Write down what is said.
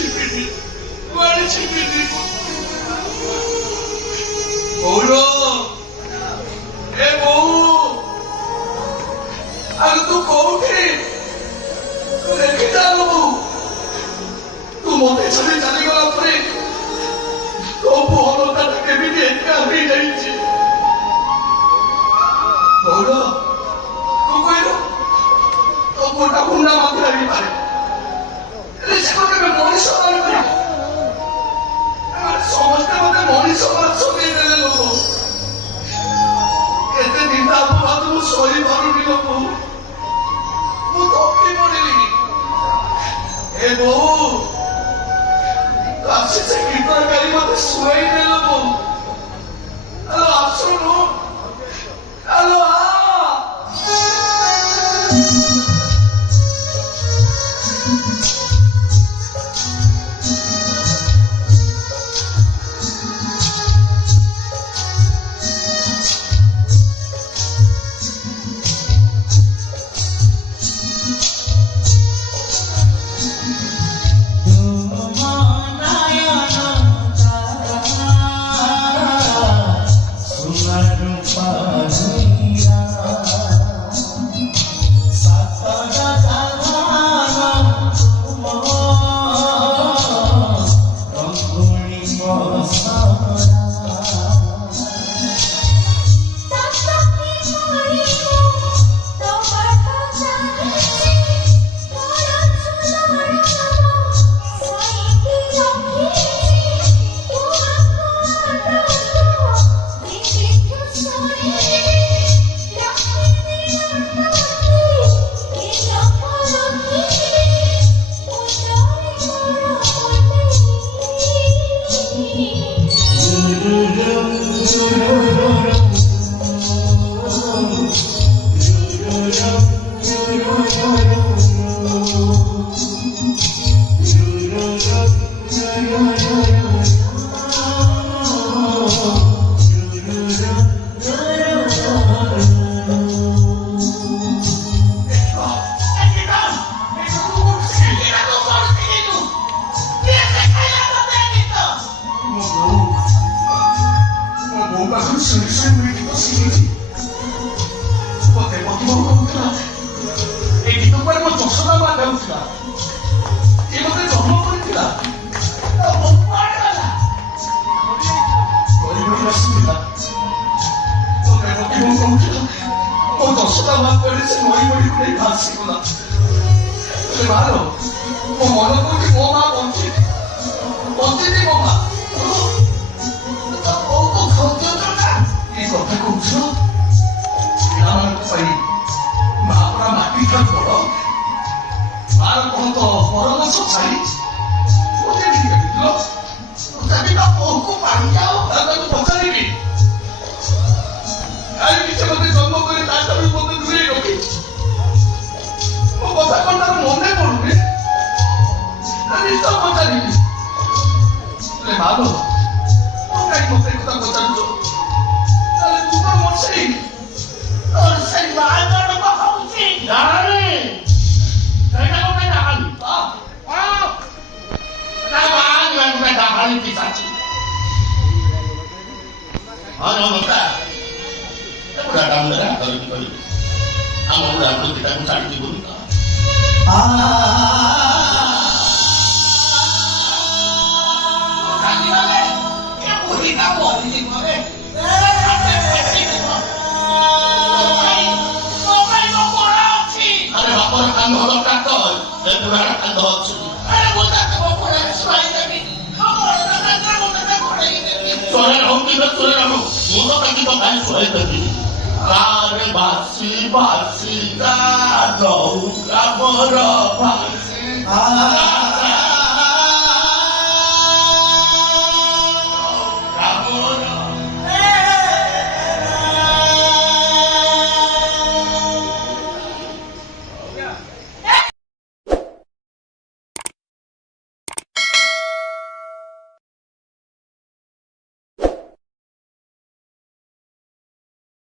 छिपिनी कुआड़े छिपिनी बोलो ए बोऊ आगे तू कोठी तू लेके जाओ तू मोटे छवि चली गला परे तो बोलो का के भी देखा भी नहीं थी बोलो तू कोई रो तो मोटा कुंडा माथे लगी पारे इसको के मनीष मान करे समझते मते मनीष मान सोने देले लोग केते दिन आपको बात मु सोई पारुनी लोग मु तो की पड़िली ए बो काशी से कीर्तन करी मते सुनाई देले बो हेलो आप सुनो hello Basi, basi, da, do, amor, basi.